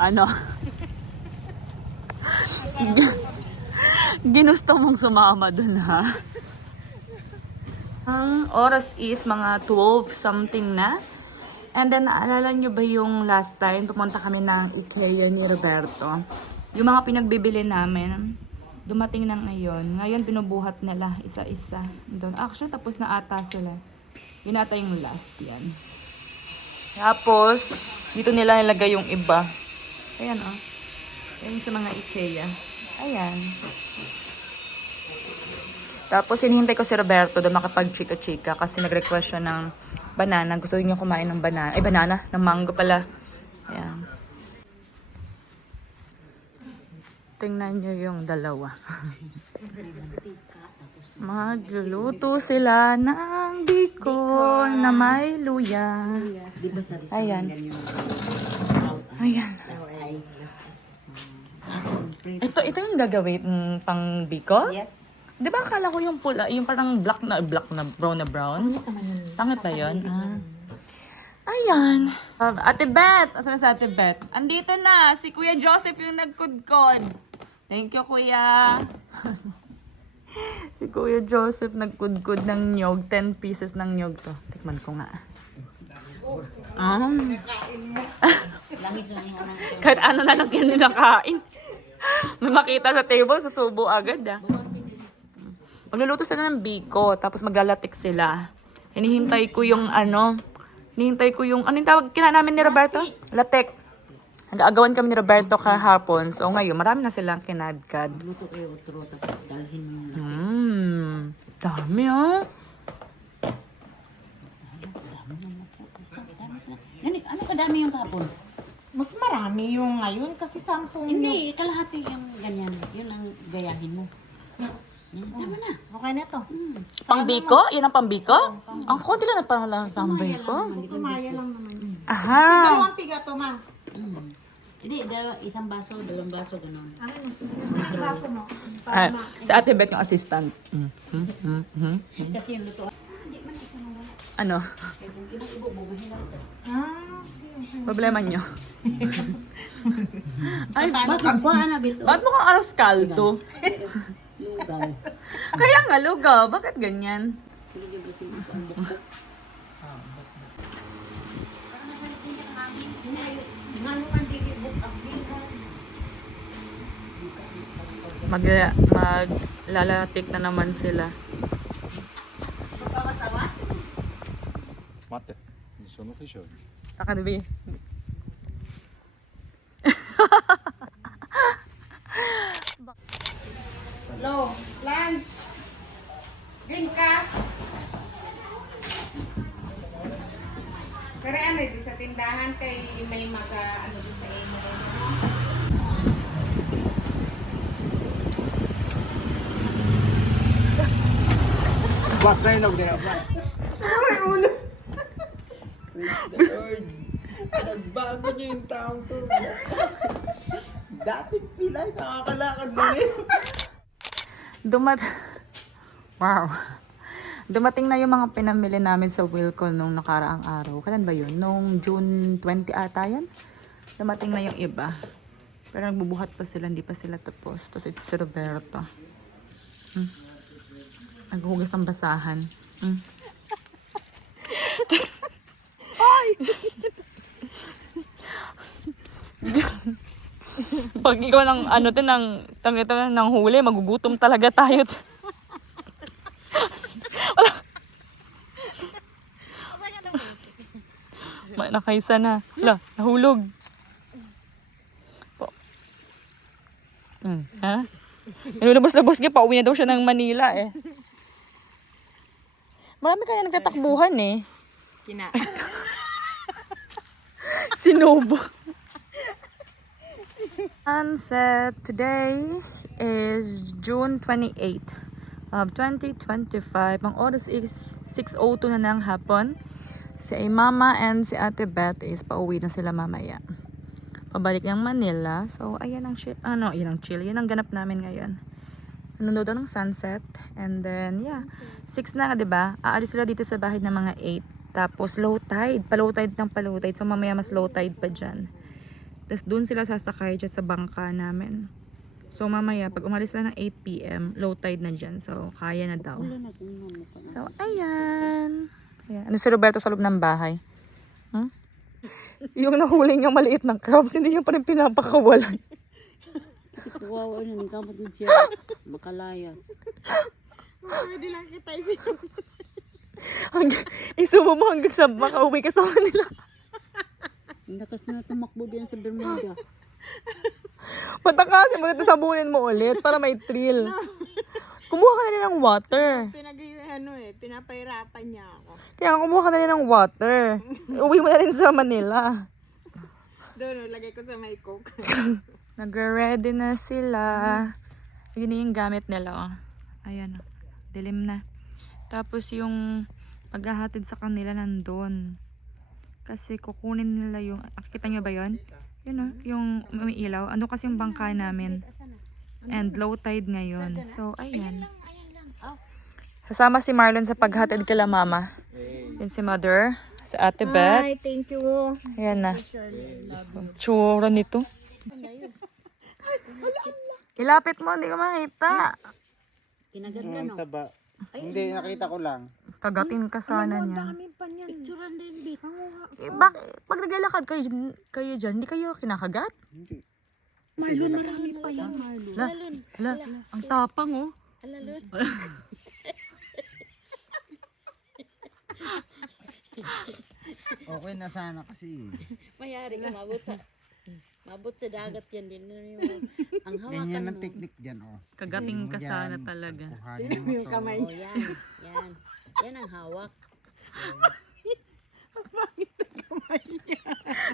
Ano? Ginusto mong sumama dun, ha? Ang oras is mga 12 something na. And then, naalala nyo ba yung last time pumunta kami ng IKEA ni Roberto? Yung mga pinagbibili namin, dumating na ngayon. Ngayon, binubuhat nila isa-isa. Doon. Actually, tapos na ata sila. Yun ata yung last yan. Tapos, dito nila nilagay yung iba. Ayan, oh. Ayan sa mga IKEA. Ayan. Tapos, hinihintay ko si Roberto doon makapag-chika-chika kasi nag-request siya ng banana. Gusto niya kumain ng banana. Ay, banana. Ng mango pala. Ayan. Tingnan nyo yung dalawa. Magluluto sila ng bacon na may luya. Ayan. Ayan. Ito yung gagawin pang biko? Yes. Di ba akala ko yung pula, yung parang black na brown? Pangit ba yun? Ayan. Ate Beth! Asan na si Ate Beth? Andito na! Si Kuya Joseph yung nagkudkod. Thank you, Kuya. Si Kuya Joseph nagkudkod ng nyog. 10 pieces ng nyog to. Tikman ko nga. Kahit ano na lang yan nakain. May makita sa table, susubo agad ah. Magluluto sila ng biko, tapos maglalatik sila. Hinihintay ko yung anong tawag kina namin ni Roberto? Latek. Nag-aagawan kami ni Roberto kahapon. So ngayon, marami na silang kinadkad. Luto kayo utro, tapos dalhin mo. Dami ah. Ano kadami yung kapon? Mas marami yung ngayon kasi 10 Hindi, kalahati yung ganyan. Yun ang gayahin mo. Yan, tama na. Okay na to. Pangbiko? Yan ang pangbiko? Ang konti lang na pangbiko. Kumaya lang naman yun. Aha. Dalawang piga to, ma. Hindi, isang baso, dalawang baso, gano'n. Ano yun? Isang baso mo. Si Ate Beth yung assistant. Kasi yung luto. Ano? Problema nyo? Ay, Bakit ba na bito? bakit mo kang aros kaldo? Lugaw. Kaya nga, lugaw. Bakit ganyan? Maglalatik na naman sila. Mate, sono fission. Takadbi. Low, lunch. Drink ka. Pero ano, di sa tindahan kay may ano di sa imo. Basta yun ako din ba? Lord, nagbago niyo yung taong to. Dating pilay, nakakalakad mo rin. Wow. Dumating na yung mga pinamili namin sa Wilco nung nakaraang araw. Kailan ba yun? Nung June 20 ata yan? Dumating na yung iba. Pero nagbubuhat pa sila, hindi pa sila tapos. Tapos ito si Roberto. Naghuhugas ng basahan. Pag ikaw ng ng huli, magugutom talaga tayo. Nakaisa na. Wala, nahulog. Ha? Nilulubos-lubos niya, pauwi na daw siya ng Manila eh. Marami kaya nagtatakbuhan eh. Sinubo. Sunset today is June 28 of 2025. Ang oras is 6:02 na ng hapon. Si Mama and si Ate Beth is pauwi na sila mamaya. Pabalik ng Manila. So ayan ang chill. Yan ang ganap namin ngayon. nanonood daw ng sunset. And then, yeah. 6 na nga, diba? Aalis sila dito sa bahay ng mga 8. Tapos, low tide. Pa-low tide ng pa-low tide. So, mamaya mas low tide pa dyan. Tapos, dun sila sasakay dyan sa bangka namin. So, mamaya, pag umalis sila ng 8 p.m., low tide na dyan. So, kaya na daw. So, ayan. Ayan. Ano si Roberto sa loob ng bahay? Huh? Yung nahuli niyang maliit ng crabs, hindi niya pa rin pinapakawalan. Wow, ano, nagkamot din siya. Makalayas. Pwede lang kita isip. Isubo mo hanggang sa makauwi ka sa kanila. Nakas na tumakbo diyan sa Bermuda. Patakasin mo ito, sabunin mo ulit para may thrill. Kumuha ka na rin ng water. Pinapahirapan niya ako. Kaya kumuha ka na rin ng water. Uwi mo na rin sa Manila. Doon, lagay ko sa may coke. Nagre-ready na sila. Yun na yung gamit nila. Oh. Ayan. Oh. Dilim na. Tapos yung maghahatid sa kanila nandun. Kasi kukunin nila yung... Kita nyo ba yun? Yun oh, yung may ilaw. Ano kasi yung bangka namin. And low tide ngayon. So, ayan. Kasama si Marlon sa paghatid kila mama. Yan si mother. Si ate Beth. Hi, thank you. Ayan na. Tsura nito. Ilapit mo, hindi ko makita. Kinaganda, no? Taba. Hindi, nakita ko lang. Kagatin ka sana niya. Picturean din, Bit. Pag naglalakad kayo dyan, hindi kayo kinakagat? Hindi. Marlon, marami pa yan, Marlon. La, ang tapang oh. Okay na sana kasi. Mayari ka, mabot sa dagat yan din. Ang hawakan Ganyan mo. ang technique dyan, oh. Kagating ka Yan, sana talaga. kuhanin mo to. Oh, yan. Yan ang hawak.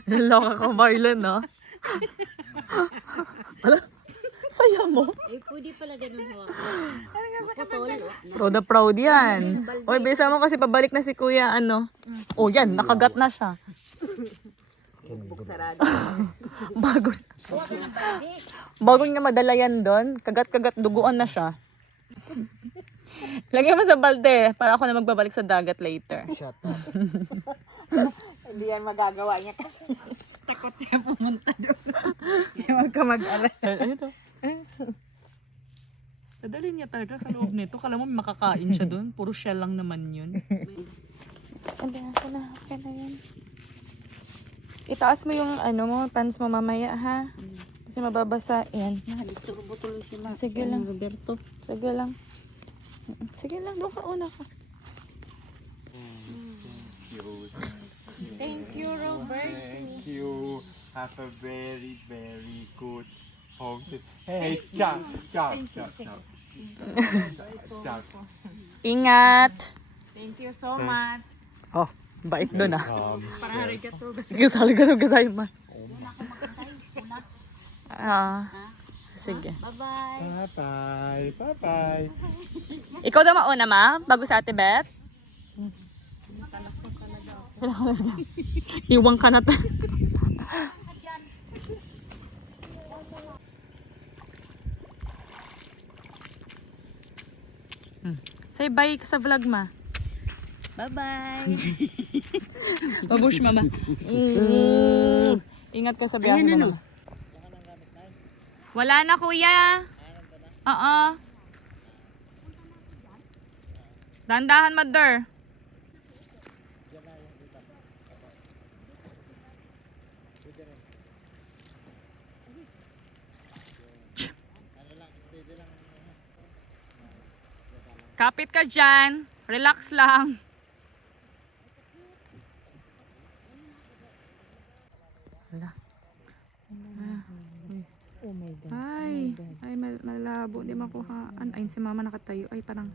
Naloka ka, Marlon, no? Ala, saya mo. Eh, pwede pala ganun hawak. Putol. Proud na proud yan. Oy, bisa mo kasi pabalik na si kuya, ano. Oh, yan, nakagat na siya. Bago niya madala yan doon, kagat-kagat, duguan na siya. Lagyan mo sa balde, para ako na magbabalik sa dagat later. Shut up. Hindi yan magagawa niya kasi takot siya pumunta doon. Huwag ka mag-alala. Ano to? Dadali niya talaga sa loob nito. Kala mo may makakain siya doon. Puro shell lang naman yun. Okay na yun. Itaas mo yung ano mo, pants mo mamaya ha. Kasi mababasa. Yan. Turbo tuloy sila. Sige lang. Roberto. Sige lang. Sige lang, doon ka una ka. Thank you, Robert. Thank you. Have a very, very good home. Hey, jump. Ingat! Thank you so much. Oh, bait doon ah. Para arigato. Gasal ka doon gasay man. Sige. Bye-bye. Bye-bye. Ikaw daw mauna ma, bago sa ate Beth. Iwang ka na ta. Say bye ka sa vlog ma. Bye-bye. Babush mama. Ingat ka sa biyahe mo mama. Wala na kuya. Oo. Dandahan mother. Kapit ka dyan. Relax lang. Wala. Oh my God. Ay, malabo. Hindi makuhaan. Ayun si mama nakatayo. Ay, parang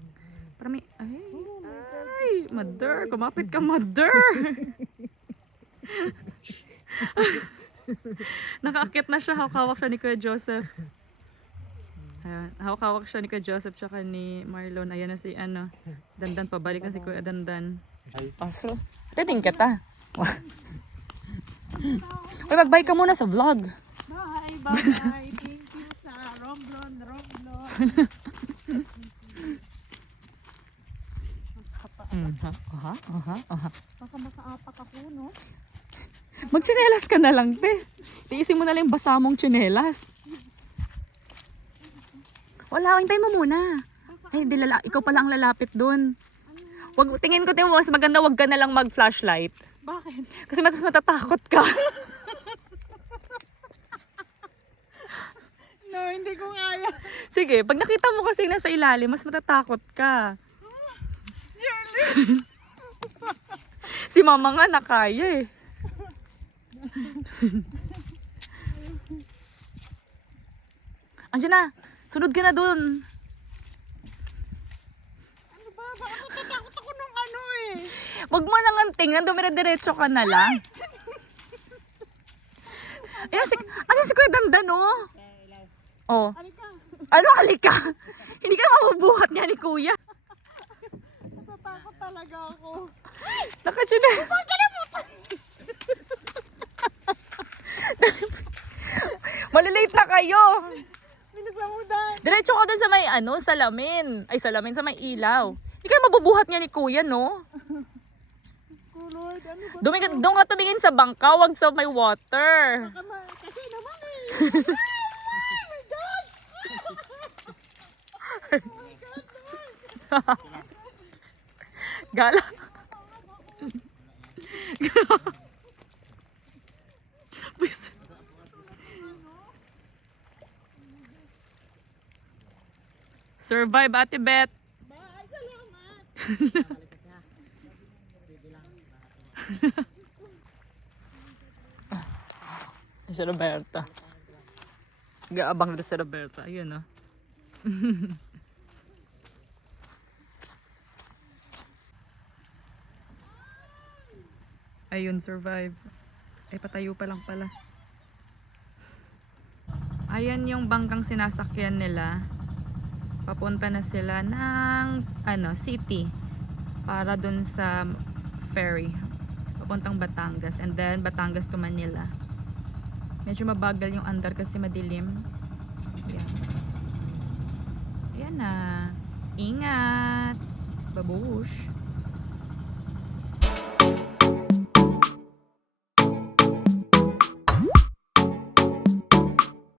may, ay, mother. Kumapit ka, mother. Nakaakit na siya. Hawak siya ni Kuya Joseph. Ayan, hawak siya ni Kuya Joseph tsaka ni Marlon. Ayan na si ano, Dandan. Pabalik na si Kuya Dandan. So, titing kita. Uy, mag-bye ka muna sa vlog. Bye. Thank you sa Romblon. Baka makaapak ako, no? Magtsinelas ka na lang, te. Tiisin mo na lang yung basa mong tsinelas. Wala, hintay mo muna. Ay, hindi ikaw pala ang lalapit dun. Tingin ko, mas maganda wag ka na lang mag-flashlight. Bakit? Kasi mas matatakot ka. No, hindi ko kaya. Sige, pag nakita mo kasi nasa ilalim, mas matatakot ka. Si mama nga nakaya eh. Andiyan na, sunod ka na dun. Ano ba? Baka natatakot ako nung ano eh. Wag mo nang tingnan, dumire-diretso ka na lang. Ayan, si Kuya Dandan, oh. Oh. Halika. Ano, halika? Hindi ka mabubuhat niya ni Kuya. Natatakot talaga ako. Nakachina. Malilate na kayo. Minasamudan. Diretso ko dun sa may salamin. Ay, salamin sa may ilaw. Hindi kayo mabubuhat niya ni Kuya, no? Oh Lord, ano ba? Doon ka tumingin sa bangka, wag sa may water. Kasi naman eh. Gala. Bis- Survive, Ate Beth. Bye, salamat. Ay, si Roberta. Gaabang na si Roberta. Ayun, oh. Ayun, survive. Ay, patayo pa lang pala. Ayan yung bangkang sinasakyan nila. Papunta na sila ng city para dun sa ferry. Papuntang Batangas. And then, Batangas to Manila. Medyo mabagal yung andar kasi madilim. Ayan. Ayan na. Ingat! Babush!